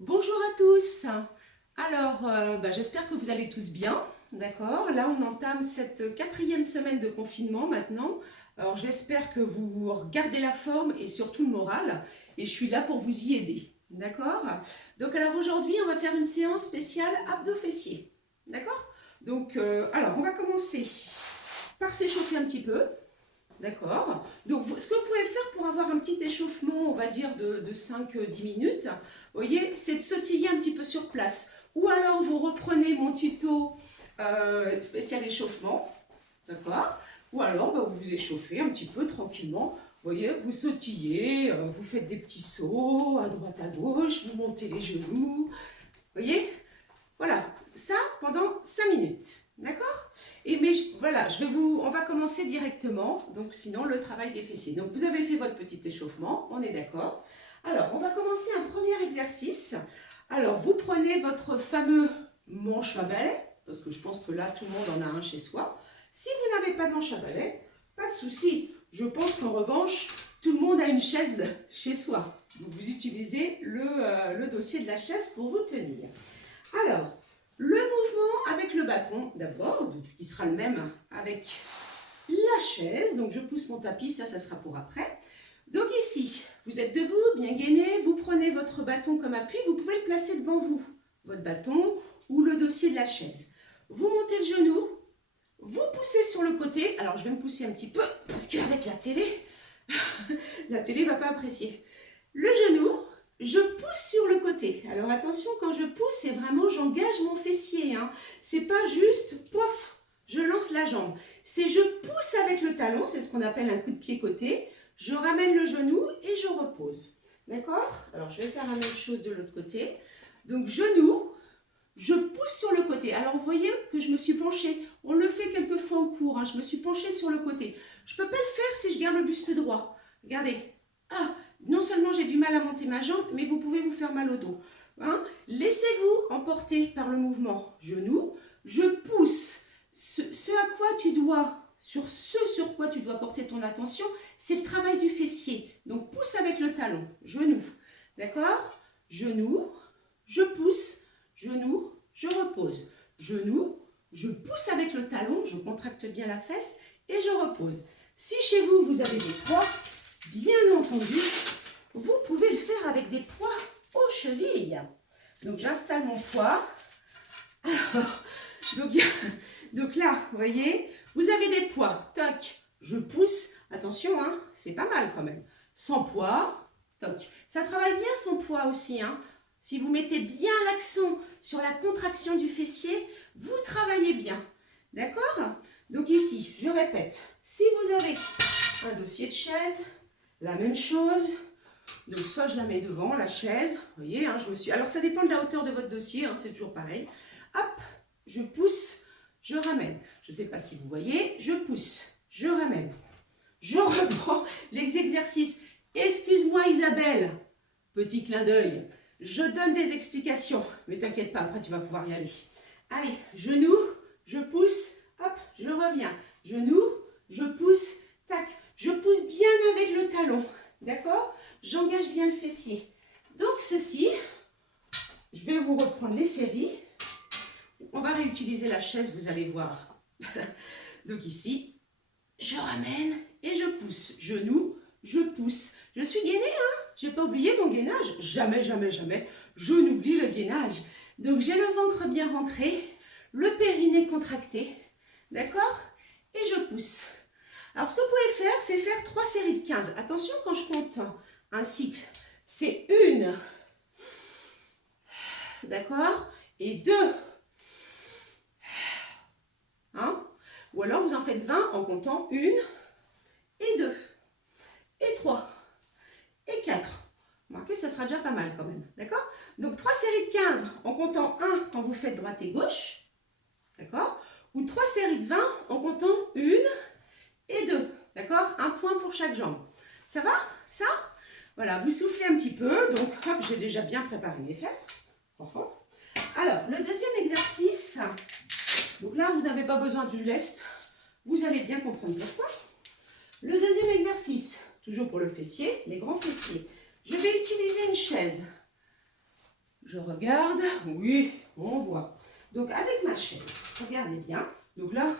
Bonjour à tous. Alors, j'espère que vous allez tous bien, d'accord? Là, on entame cette quatrième semaine de confinement maintenant. Alors, j'espère que vous gardez la forme et surtout le moral. Et je suis là pour vous y aider, d'accord? Donc, alors aujourd'hui, on va faire une séance spéciale abdos fessiers, d'accord? Donc, alors, on va commencer par s'échauffer un petit peu. D'accord. Donc, ce que vous pouvez faire pour avoir un petit échauffement, on va dire de 5-10 minutes, vous voyez, c'est de sautiller un petit peu sur place. Ou alors, vous reprenez mon tuto spécial échauffement, d'accord. Ou alors, vous vous échauffez un petit peu tranquillement. Vous voyez, vous sautillez, vous faites des petits sauts à droite à gauche, vous montez les genoux. Vous voyez, voilà, ça pendant 5 minutes, d'accord? Voilà, on va commencer directement, donc sinon le travail des fessiers. Donc vous avez fait votre petit échauffement, on est d'accord? Alors, on va commencer un premier exercice. Alors, vous prenez votre fameux manche à balai, parce que je pense que là, tout le monde en a un chez soi. Si vous n'avez pas de manche à balai, pas de souci. Je pense qu'en revanche, tout le monde a une chaise chez soi. Donc vous utilisez le dossier de la chaise pour vous tenir. Alors, le mouvement avec le bâton d'abord, qui sera le même avec la chaise. Donc je pousse mon tapis, ça sera pour après. Donc ici, vous êtes debout, bien gainé, vous prenez votre bâton comme appui, vous pouvez le placer devant vous, votre bâton ou le dossier de la chaise. Vous montez le genou, vous poussez sur le côté. Alors je vais me pousser un petit peu parce qu'avec la télé, la télé ne va pas apprécier. Le genou, je pousse sur le côté. Alors attention, quand je pousse, c'est vraiment, j'engage mon fessier. Hein. C'est pas juste, pouf, je lance la jambe. C'est je pousse avec le talon, c'est ce qu'on appelle un coup de pied côté. Je ramène le genou et je repose. D'accord? Alors je vais faire la même chose de l'autre côté. Donc genou, je pousse sur le côté. Alors vous voyez que je me suis penchée. On le fait quelquefois en cours. Hein. Je me suis penchée sur le côté. Je ne peux pas le faire si je garde le buste droit. Regardez. Ah, non seulement j'ai du mal à monter ma jambe, mais vous pouvez vous faire mal au dos. Hein. Laissez-vous emporter par le mouvement genou. Je pousse. Ce sur quoi tu dois porter ton attention, c'est le travail du fessier. Donc pousse avec le talon. Genou. D'accord? Genou. Je pousse. Genou, je repose. Genou, je pousse avec le talon, je contracte bien la fesse et je repose. Si chez vous, vous avez des poids, bien entendu, vous pouvez le faire avec des poids aux chevilles. Donc j'installe mon poids. Alors, donc là, vous voyez, vous avez des poids. Toc, je pousse. Attention, hein, c'est pas mal quand même. Sans poids, toc. Ça travaille bien son poids aussi, hein. Si vous mettez bien l'accent sur la contraction du fessier, vous travaillez bien. D'accord? Donc ici, je répète, si vous avez un dossier de chaise, la même chose. Donc soit je la mets devant, la chaise, vous voyez, hein, alors ça dépend de la hauteur de votre dossier, hein, c'est toujours pareil. Hop, je pousse, je ramène. Je ne sais pas si vous voyez, je pousse, je ramène. Je reprends les exercices. Excuse-moi Isabelle, petit clin d'œil. Je donne des explications, mais t'inquiète pas, après tu vas pouvoir y aller. Allez, genou, je pousse, hop, je reviens. Genou, je pousse, tac. Je pousse bien avec le talon, d'accord? J'engage bien le fessier. Donc ceci, je vais vous reprendre les séries. On va réutiliser la chaise, vous allez voir. Donc ici, je ramène et je pousse. Genou, je pousse. Je suis gainée, hein? J'ai pas oublié mon gainage. Jamais, jamais, jamais. Je n'oublie le gainage. Donc j'ai le ventre bien rentré, le périnée contracté. D'accord? Et je pousse. Alors ce que vous pouvez faire, c'est faire 3 séries de 15. Attention quand je compte un cycle. C'est 1. D'accord? Et 2. Hein? Ou alors vous en faites 20 en comptant 1 et 2. Et 3. Et 4. Remarquez, ça sera déjà pas mal quand même. D'accord? Donc 3 séries de 15 en comptant 1 quand vous faites droite et gauche. D'accord? Ou 3 séries de 20 en comptant 1 et 2. D'accord? Un point pour chaque jambe. Ça va? Ça? Voilà, vous soufflez un petit peu. Donc, hop, j'ai déjà bien préparé mes fesses. Alors, le deuxième exercice. Donc là, vous n'avez pas besoin du lest. Vous allez bien comprendre pourquoi. Le deuxième exercice, toujours pour le fessier, les grands fessiers. Je vais utiliser une chaise. Je regarde. Oui, on voit. Donc, avec ma chaise, regardez bien. Donc là,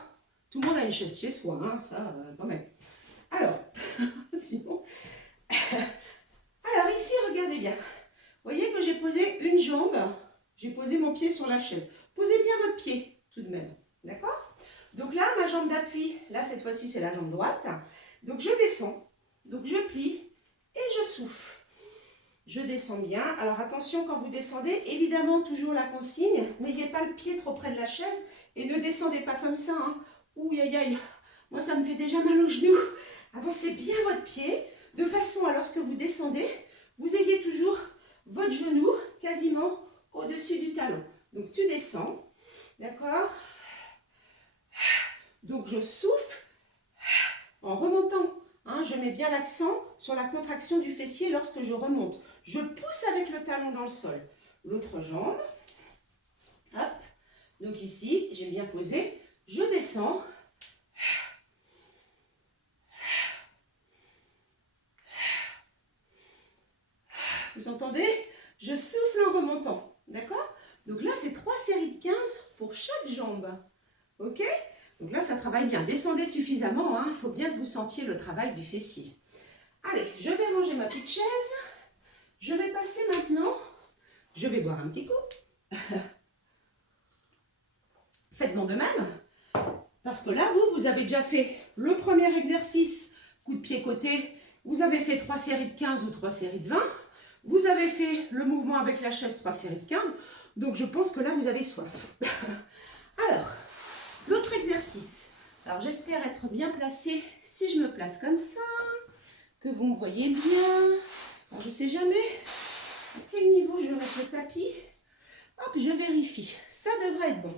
tout le monde a une chaise chez soi, hein, ça, quand même. Alors, sinon... Alors ici, regardez bien. Vous voyez que j'ai posé une jambe, j'ai posé mon pied sur la chaise. Posez bien votre pied, tout de même. D'accord? Donc là, ma jambe d'appui, là, cette fois-ci, c'est la jambe droite. Donc je descends, donc je plie et je souffle. Je descends bien. Alors attention, quand vous descendez, évidemment, toujours la consigne, n'ayez pas le pied trop près de la chaise et ne descendez pas comme ça. Hein. Ouh, aïe, aïe. Moi, ça me fait déjà mal aux genoux. Avancez bien votre pied, de façon à lorsque vous descendez, vous ayez toujours votre genou quasiment au-dessus du talon. Donc tu descends, d'accord? Donc je souffle en remontant. Hein, je mets bien l'accent sur la contraction du fessier lorsque je remonte. Je pousse avec le talon dans le sol. L'autre jambe, hop. Donc ici, j'ai bien posé. Je descends. Vous entendez? Je souffle en remontant. D'accord? Donc là, c'est 3 séries de 15 pour chaque jambe. Ok? Donc là, ça travaille bien. Descendez suffisamment. Hein. Il faut bien que vous sentiez le travail du fessier. Allez, je vais ranger ma petite chaise. Je vais passer maintenant. Je vais boire un petit coup. Faites-en de même. Parce que là, vous avez déjà fait le premier exercice, coup de pied côté. Vous avez fait 3 séries de 15 ou 3 séries de 20. Vous avez fait le mouvement avec la chaise, 3 séries de 15. Donc, je pense que là, vous avez soif. Alors, l'autre exercice. Alors, j'espère être bien placée. Si je me place comme ça, que vous me voyez bien. Alors, je ne sais jamais à quel niveau je vais mettre le tapis. Hop, je vérifie. Ça devrait être bon.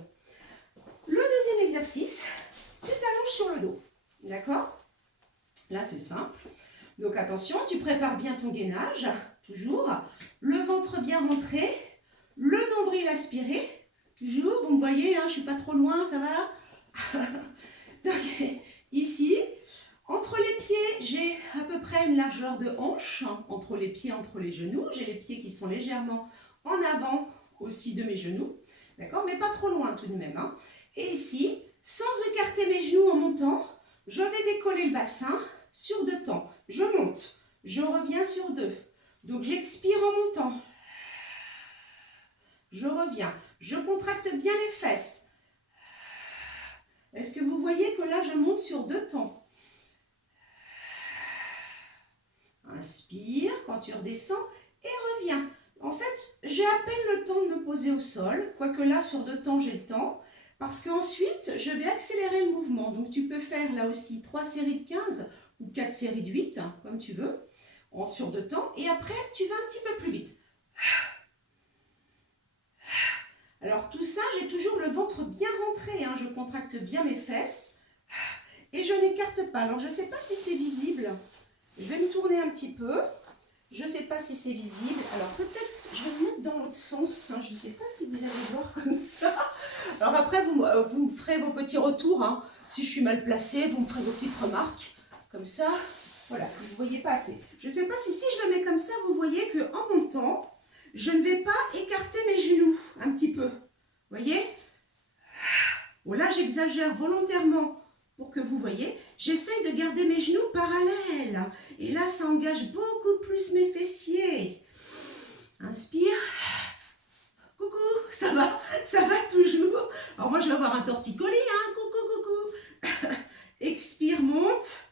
Le deuxième exercice, tu t'allonges sur le dos. D'accord? Là, c'est simple. Donc, attention, tu prépares bien ton gainage. Toujours. Le ventre bien rentré. Le nombril aspiré. Toujours. Vous me voyez, hein, je ne suis pas trop loin, ça va? Donc, ici, entre les pieds, j'ai à peu près une largeur de hanche. Entre les pieds, entre les genoux. J'ai les pieds qui sont légèrement en avant aussi de mes genoux. D'accord? Mais pas trop loin tout de même. Hein. Et ici, sans écarter mes genoux en montant, je vais décoller le bassin sur 2 temps. Je monte, je reviens sur 2. Donc j'expire en montant. Je reviens, je contracte bien les fesses. Est-ce que vous voyez que là je monte sur 2 temps? Inspire quand tu redescends et reviens. En fait, j'ai à peine le temps de me poser au sol, quoique là sur 2 temps j'ai le temps. Parce qu'ensuite, je vais accélérer le mouvement. Donc, tu peux faire là aussi 3 séries de 15 ou 4 séries de 8, hein, comme tu veux, sur 2 temps. Et après, tu vas un petit peu plus vite. Alors, tout ça, j'ai toujours le ventre bien rentré. Hein, je contracte bien mes fesses. Et je n'écarte pas. Alors, je ne sais pas si c'est visible. Je vais me tourner un petit peu. Je ne sais pas si c'est visible. Alors peut-être, je vais me mettre dans l'autre sens. Hein. Je ne sais pas si vous allez voir comme ça. Alors après, vous me ferez vos petits retours. Hein. Si je suis mal placée, vous me ferez vos petites remarques. Comme ça. Voilà, si vous ne voyez pas assez. Je ne sais pas si je le mets comme ça, vous voyez qu'en montant, je ne vais pas écarter mes genoux un petit peu. Vous voyez? Bon, là, j'exagère volontairement. Pour que vous voyez, j'essaye de garder mes genoux parallèles. Et là, ça engage beaucoup plus mes fessiers. Inspire. Coucou, ça va toujours. Alors moi, je vais avoir un torticolis, hein. Coucou. Expire, monte.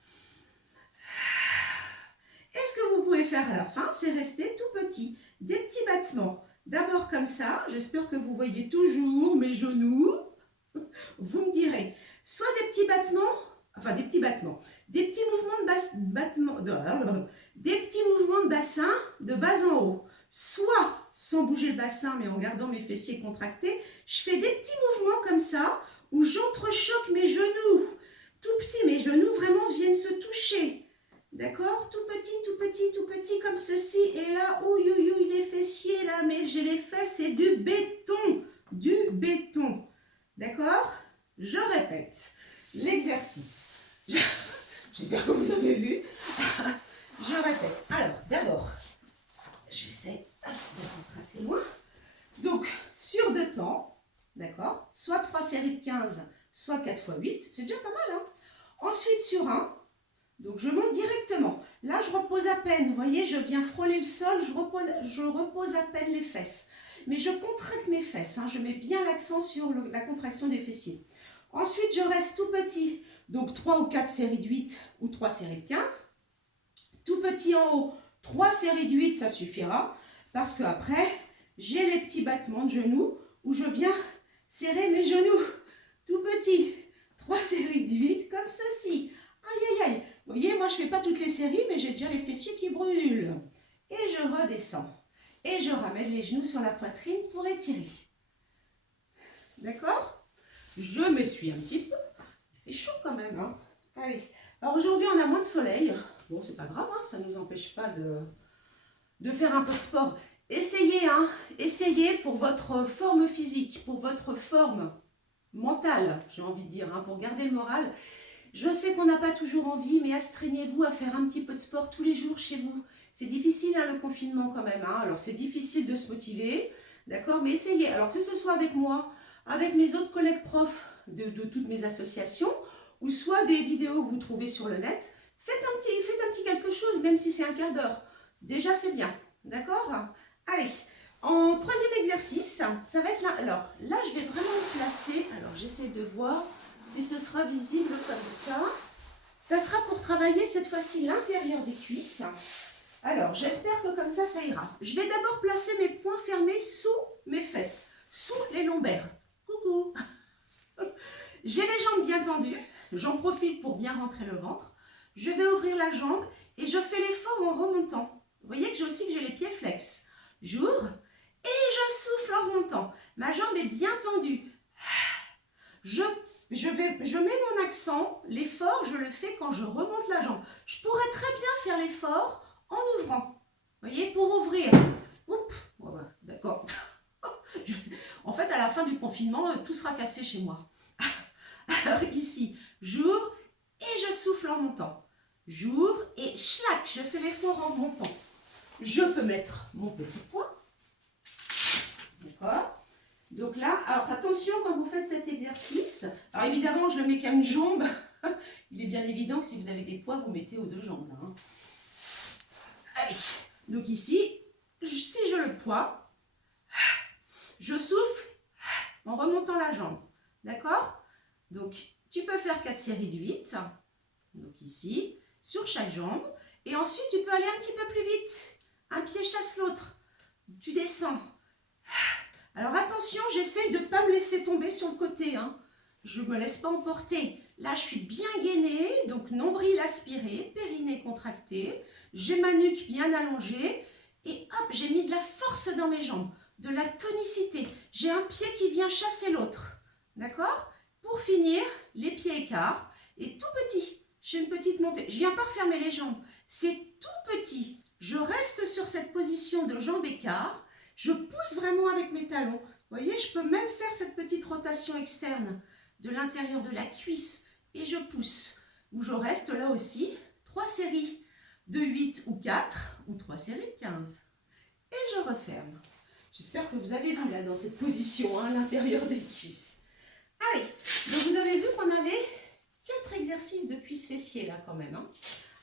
Et ce que vous pouvez faire à la fin, c'est rester tout petit. Des petits battements. D'abord comme ça, j'espère que vous voyez toujours mes genoux. Vous me direz, soit des petits battements, des petits mouvements des petits mouvements de bassin de bas en haut, soit sans bouger le bassin mais en gardant mes fessiers contractés, je fais des petits mouvements comme ça où j'entrechoque mes genoux, tout petits, mes genoux vraiment viennent se toucher, d'accord, tout petit comme ceci, et là, ouïe, les fessiers là, mais j'ai les fesses, c'est du béton, d'accord? Je répète l'exercice. J'espère que vous avez vu. Je répète. Alors, d'abord, je vais essayer d'être assez loin. Donc, sur 2 temps, d'accord, soit 3 séries de 15, soit 4 x 8, c'est déjà pas mal, hein. Ensuite, sur 1, donc je monte directement. Là, je repose à peine, vous voyez, je viens frôler le sol, je repose à peine les fesses. Mais je contracte mes fesses, hein, je mets bien l'accent sur la contraction des fessiers. Ensuite, je reste tout petit, donc 3 ou 4 séries de 8 ou 3 séries de 15. Tout petit en haut, 3 séries de 8, ça suffira, parce qu'après, j'ai les petits battements de genoux où je viens serrer mes genoux. Tout petit, 3 séries de 8 comme ceci. Aïe, aïe, aïe. Vous voyez, moi, je ne fais pas toutes les séries, mais j'ai déjà les fessiers qui brûlent. Et je redescends. Et je ramène les genoux sur la poitrine pour étirer. D'accord? Je m'essuie un petit peu. Il fait chaud quand même, hein. Allez. Alors aujourd'hui, on a moins de soleil. Bon, c'est pas grave, hein, ça ne nous empêche pas de faire un peu de sport. Essayez, hein, essayez pour votre forme physique, pour votre forme mentale, j'ai envie de dire, hein, pour garder le moral. Je sais qu'on n'a pas toujours envie, mais astreignez-vous à faire un petit peu de sport tous les jours chez vous. C'est difficile, hein, le confinement quand même, hein. Alors c'est difficile de se motiver, d'accord, mais essayez. Alors que ce soit avec moi, avec mes autres collègues profs de toutes mes associations, ou soit des vidéos que vous trouvez sur le net, faites un petit quelque chose, même si c'est un quart d'heure. Déjà, c'est bien, d'accord? Allez, en troisième exercice, ça va être là. Alors là, je vais vraiment le placer. Alors j'essaie de voir si ce sera visible comme ça. Ça sera pour travailler cette fois-ci l'intérieur des cuisses. Alors, j'espère que comme ça ira. Je vais d'abord placer mes poings fermés sous mes fesses, sous les lombaires. Coucou. J'ai les jambes bien tendues. J'en profite pour bien rentrer le ventre. Je vais ouvrir la jambe et je fais l'effort en remontant. Vous voyez que j'ai les pieds flex. J'ouvre et je souffle en remontant. Ma jambe est bien tendue. Je mets mon accent, l'effort, je le fais quand je remonte la jambe. Je pourrais très bien faire l'effort en ouvrant. Vous voyez, pour ouvrir. Oups, d'accord. En fait, à la fin du confinement, tout sera cassé chez moi. Alors ici, j'ouvre et je souffle en montant. J'ouvre et schlac, je fais l'effort en montant. Je peux mettre mon petit poing. D'accord? Donc là, alors attention quand vous faites cet exercice. Alors évidemment, je ne le mets qu'à une jambe. Il est bien évident que si vous avez des poids, vous mettez aux 2 jambes. Là, hein. Allez, donc ici, si je le poids, je souffle en remontant la jambe. D'accord? Donc, tu peux faire 4 séries de 8. Donc ici, sur chaque jambe. Et ensuite, tu peux aller un petit peu plus vite. Un pied chasse l'autre. Tu descends. Alors attention, j'essaie de ne pas me laisser tomber sur le côté. Hein. Je ne me laisse pas emporter. Là, je suis bien gainée, donc nombril aspiré, périnée contracté. J'ai ma nuque bien allongée. Et hop, j'ai mis de la force dans mes jambes, de la tonicité. J'ai un pied qui vient chasser l'autre. D'accord? Pour finir, les pieds écarts. Et tout petit, j'ai une petite montée. Je ne viens pas refermer les jambes. C'est tout petit. Je reste sur cette position de jambes écart. Je pousse vraiment avec mes talons. Vous voyez, je peux même faire cette petite rotation externe de l'intérieur de la cuisse. Et je pousse. Ou je reste là aussi. 3 séries de 8 ou 4. Ou 3 séries de 15. Et je referme. J'espère que vous avez vu là dans cette position, hein, à l'intérieur des cuisses. Allez, donc vous avez vu qu'on avait 4 exercices de cuisses fessiers là quand même. Hein.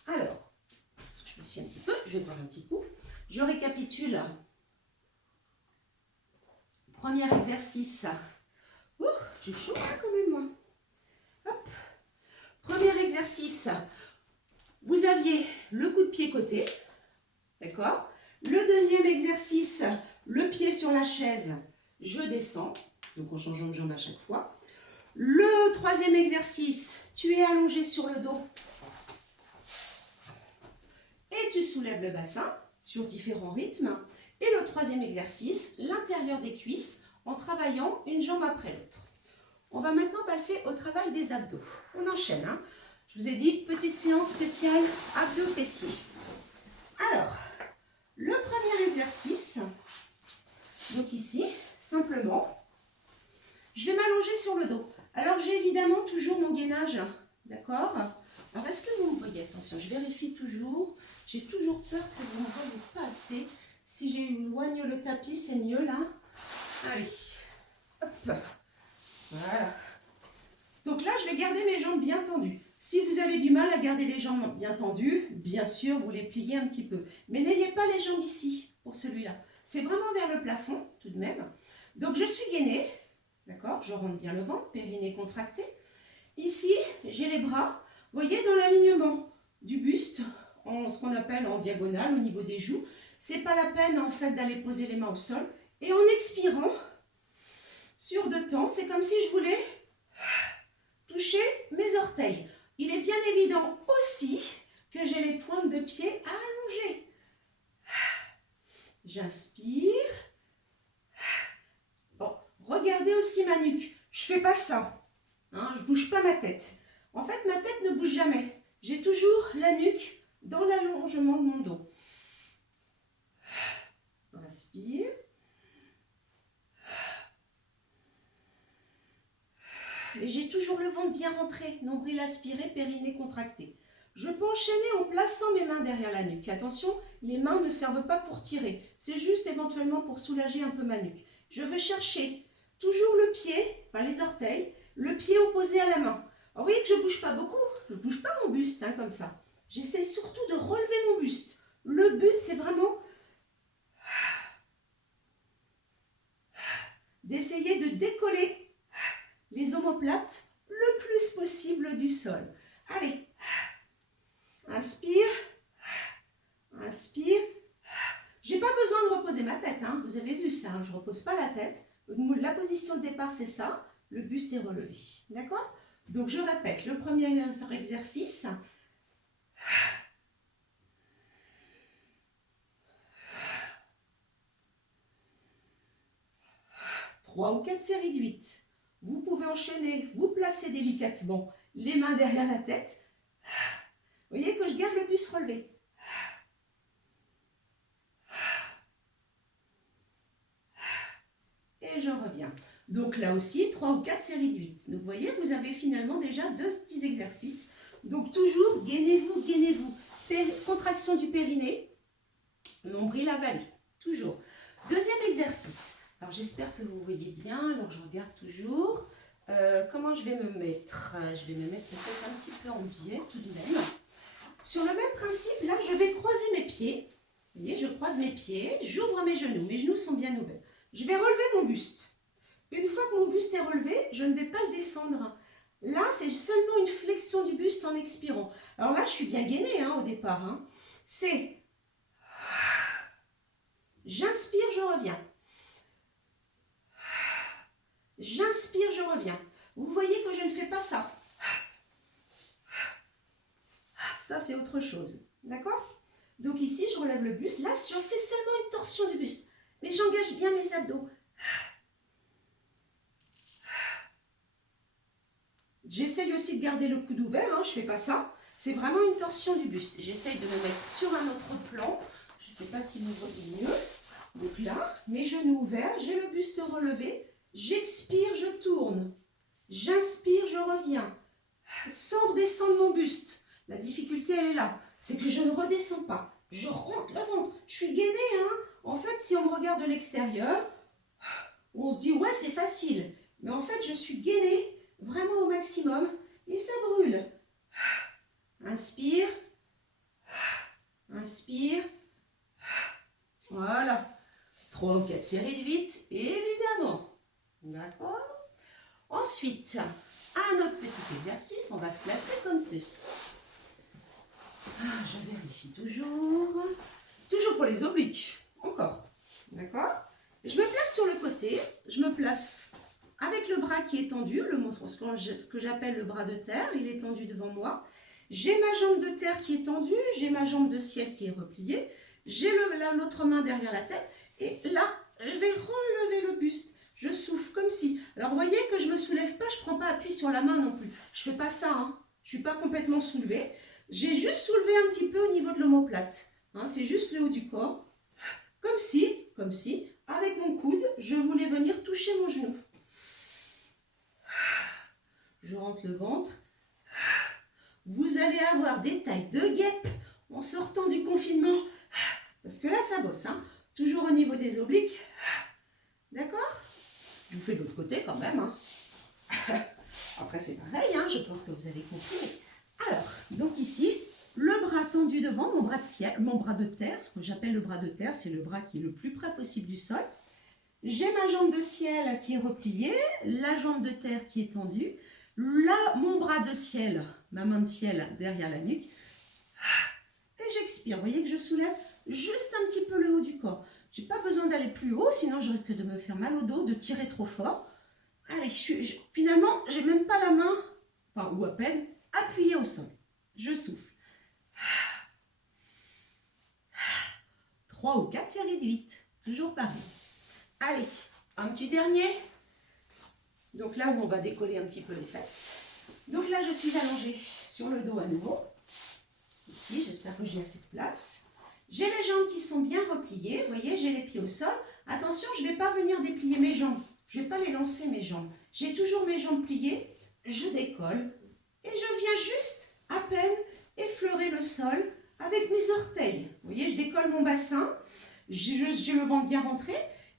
Alors, je me suis un petit peu, je vais boire un petit coup. Je récapitule. Premier exercice. Ouh, j'ai chaud là quand même moi. Hop. Premier exercice. Vous aviez le coup de pied côté. D'accord? Le deuxième exercice, le pied sur la chaise, je descends. Donc en changeant de jambe à chaque fois. Le troisième exercice, tu es allongé sur le dos. Et tu soulèves le bassin sur différents rythmes. Et le troisième exercice, l'intérieur des cuisses, en travaillant une jambe après l'autre. On va maintenant passer au travail des abdos. On enchaîne. Hein. Je vous ai dit, petite séance spéciale abdos fessiers. Alors, le premier exercice, donc ici, simplement, je vais m'allonger sur le dos. Alors, j'ai évidemment toujours mon gainage, d'accord? Alors, est-ce que vous me voyez? Attention, je vérifie toujours. J'ai toujours peur que vous ne me voyez pas assez. Si j'éloigne le tapis, c'est mieux là. Allez. Hop. Voilà. Donc là, je vais garder mes jambes bien tendues. Si vous avez du mal à garder les jambes bien tendues, bien sûr, vous les pliez un petit peu. Mais n'ayez pas les jambes ici, pour celui-là. C'est vraiment vers le plafond, tout de même. Donc, je suis gainée. D'accord? Je rentre bien le ventre, périnée contracté. Ici, j'ai les bras, vous voyez, dans l'alignement du buste, en ce qu'on appelle en diagonale, au niveau des joues. C'est pas la peine, en fait, d'aller poser les mains au sol. Et en expirant, sur 2 temps, c'est comme si je voulais toucher mes orteils. Il est bien évident aussi que j'ai les pointes de pied allongées. J'inspire. Bon, regardez aussi ma nuque. Je ne fais pas ça. Hein, je ne bouge pas ma tête. En fait, ma tête ne bouge jamais. J'ai toujours la nuque dans l'allongement de mon dos. Inspire. Et j'ai toujours le ventre bien rentré, nombril aspiré, périnée contracté. Je peux enchaîner en plaçant mes mains derrière la nuque. Attention, les mains ne servent pas pour tirer. C'est juste éventuellement pour soulager un peu ma nuque. Je veux chercher toujours le pied, enfin les orteils, le pied opposé à la main. Alors vous voyez que je ne bouge pas beaucoup, je ne bouge pas mon buste hein, comme ça. J'essaie surtout de relever mon buste. Le but, c'est vraiment d'essayer de décoller les omoplates le plus possible du sol. Allez, inspire, inspire. J'ai pas besoin de reposer ma tête, hein. Vous avez vu ça, hein. Je ne repose pas la tête. La position de départ, c'est ça. Le buste est relevé, d'accord? Donc, je répète, le premier exercice. 3 ou 4 séries de 8. Vous pouvez enchaîner, vous placez délicatement les mains derrière la tête. Vous voyez que je garde le buste relevé. Et je reviens. Donc là aussi, 3 ou 4 séries de 8. Donc vous voyez, vous avez finalement déjà 2 petits exercices. Donc toujours, gainez-vous, gainez-vous. Contraction du périnée, nombril avalé. Toujours. Deuxième exercice. Alors j'espère que vous voyez bien. Alors je regarde toujours. Comment je vais me mettre? Je vais me mettre peut-être un petit peu en biais tout de même. Sur le même principe, là, je vais croiser mes pieds. Vous voyez, je croise mes pieds, j'ouvre mes genoux. Mes genoux sont bien ouverts. Je vais relever mon buste. Une fois que mon buste est relevé, je ne vais pas le descendre. Là, c'est seulement une flexion du buste en expirant. Alors là, je suis bien gainée hein, au départ. Hein. C'est... J'inspire, je reviens. J'inspire, je reviens. Vous voyez que je ne fais pas ça. Ça, c'est autre chose. D'accord? Donc ici, je relève le buste. Là, je fais seulement une torsion du buste. Mais j'engage bien mes abdos. J'essaye aussi de garder le coude ouvert. Hein, je ne fais pas ça. C'est vraiment une torsion du buste. J'essaye de me mettre sur un autre plan. Je ne sais pas si vous voyez mieux. Donc là, mes genoux ouverts. J'ai le buste relevé. J'expire, je tourne. J'inspire, je reviens. Sans redescendre mon buste. La difficulté, elle est là. C'est que je ne redescends pas. Je rentre le ventre. Je suis gainée, hein. En fait, si on me regarde de l'extérieur, on se dit, ouais, c'est facile. Mais en fait, je suis gainée vraiment au maximum et ça brûle. Inspire. Inspire. Voilà. 3 ou 4 séries de 8, évidemment. D'accord? Ensuite, un autre petit exercice, on va se placer comme ceci. Je vérifie toujours. Toujours pour les obliques. Encore. D'accord? Je me place sur le côté. Je me place avec le bras qui est tendu, ce que j'appelle le bras de terre. Il est tendu devant moi. J'ai ma jambe de terre qui est tendue. J'ai ma jambe de ciel qui est repliée. J'ai l'autre main derrière la tête. Et là, je vais relever le buste. Je souffle comme si. Alors, vous voyez que je ne me soulève pas. Je ne prends pas appui sur la main non plus. Je ne fais pas ça. Hein. Je ne suis pas complètement soulevée. J'ai juste soulevé un petit peu au niveau de l'omoplate. Hein, c'est juste le haut du corps. Comme si, avec mon coude, je voulais venir toucher mon genou. Je rentre le ventre. Vous allez avoir des tailles de guêpe en sortant du confinement. Parce que là, ça bosse. Hein. Toujours au niveau des obliques. D'accord? Je vous fais de l'autre côté quand même. Hein. Après, c'est pareil, hein, je pense que vous avez compris. Alors, donc ici, le bras tendu devant, mon bras de ciel, mon bras de terre, ce que j'appelle le bras de terre, c'est le bras qui est le plus près possible du sol. J'ai ma jambe de ciel qui est repliée, la jambe de terre qui est tendue, là, mon bras de ciel, ma main de ciel derrière la nuque. Et j'expire. Vous voyez que je soulève juste un petit peu le haut du corps. Je n'ai pas besoin d'aller plus haut, sinon je risque de me faire mal au dos, de tirer trop fort. Allez, finalement, je n'ai même pas la main, enfin, ou à peine, appuyée au sol. Je souffle. 3 ou 4 séries de 8. Toujours pareil. Allez, un petit dernier. Donc là où on va décoller un petit peu les fesses. Donc là, je suis allongée sur le dos à nouveau. Ici, j'espère que j'ai assez de place. J'ai les jambes qui sont bien repliées. Vous voyez, j'ai les pieds au sol. Attention, je ne vais pas venir déplier mes jambes. Je ne vais pas les lancer, mes jambes. J'ai toujours mes jambes pliées. Je décolle. Et je viens juste, à peine, effleurer le sol avec mes orteils. Vous voyez, je décolle mon bassin. J'ai le ventre bien rentré.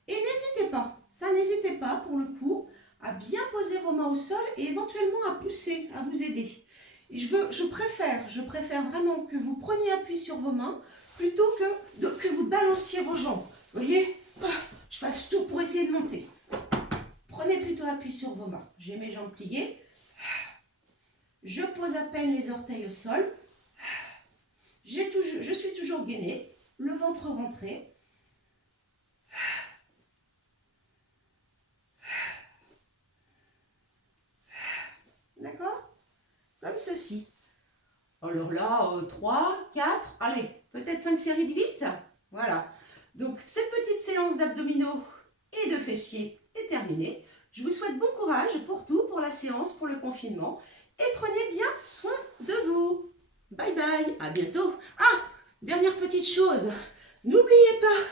Et n'hésitez pas, ça n'hésitez pas pour le coup, à bien poser vos mains au sol et éventuellement à pousser, à vous aider. Et je préfère vraiment que vous preniez appui sur vos mains plutôt que vous balanciez vos jambes. Vous voyez, je fasse tout pour essayer de monter. Prenez plutôt appui sur vos mains. J'ai mes jambes pliées. Je pose à peine les orteils au sol. Je suis toujours gainée, le ventre rentré. D'accord? Comme ceci. Alors là, 3, 4, allez, peut-être 5 séries de 8. Voilà. Donc, cette petite séance d'abdominaux et de fessiers est terminée. Je vous souhaite bon courage pour tout, pour la séance, pour le confinement. Et prenez bien soin de vous. Bye bye, à bientôt. Ah, dernière petite chose. N'oubliez pas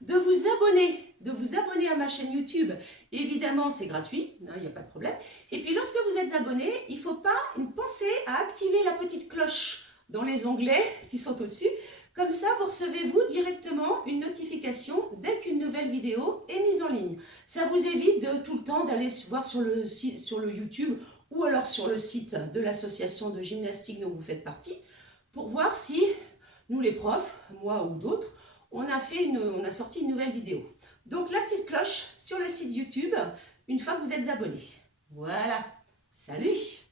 de vous abonner à ma chaîne YouTube. Évidemment, c'est gratuit, il n'y a pas de problème. Et puis, lorsque vous êtes abonné, il ne faut pas penser à activer la petite cloche dans les onglets qui sont au-dessus. Comme ça, vous recevez vous directement une notification dès qu'une nouvelle vidéo est mise en ligne. Ça vous évite de tout le temps d'aller voir sur le YouTube ou alors sur le site de l'association de gymnastique dont vous faites partie pour voir si nous les profs, moi ou d'autres, on a sorti une nouvelle vidéo. Donc la petite cloche sur le site YouTube une fois que vous êtes abonné. Voilà, salut!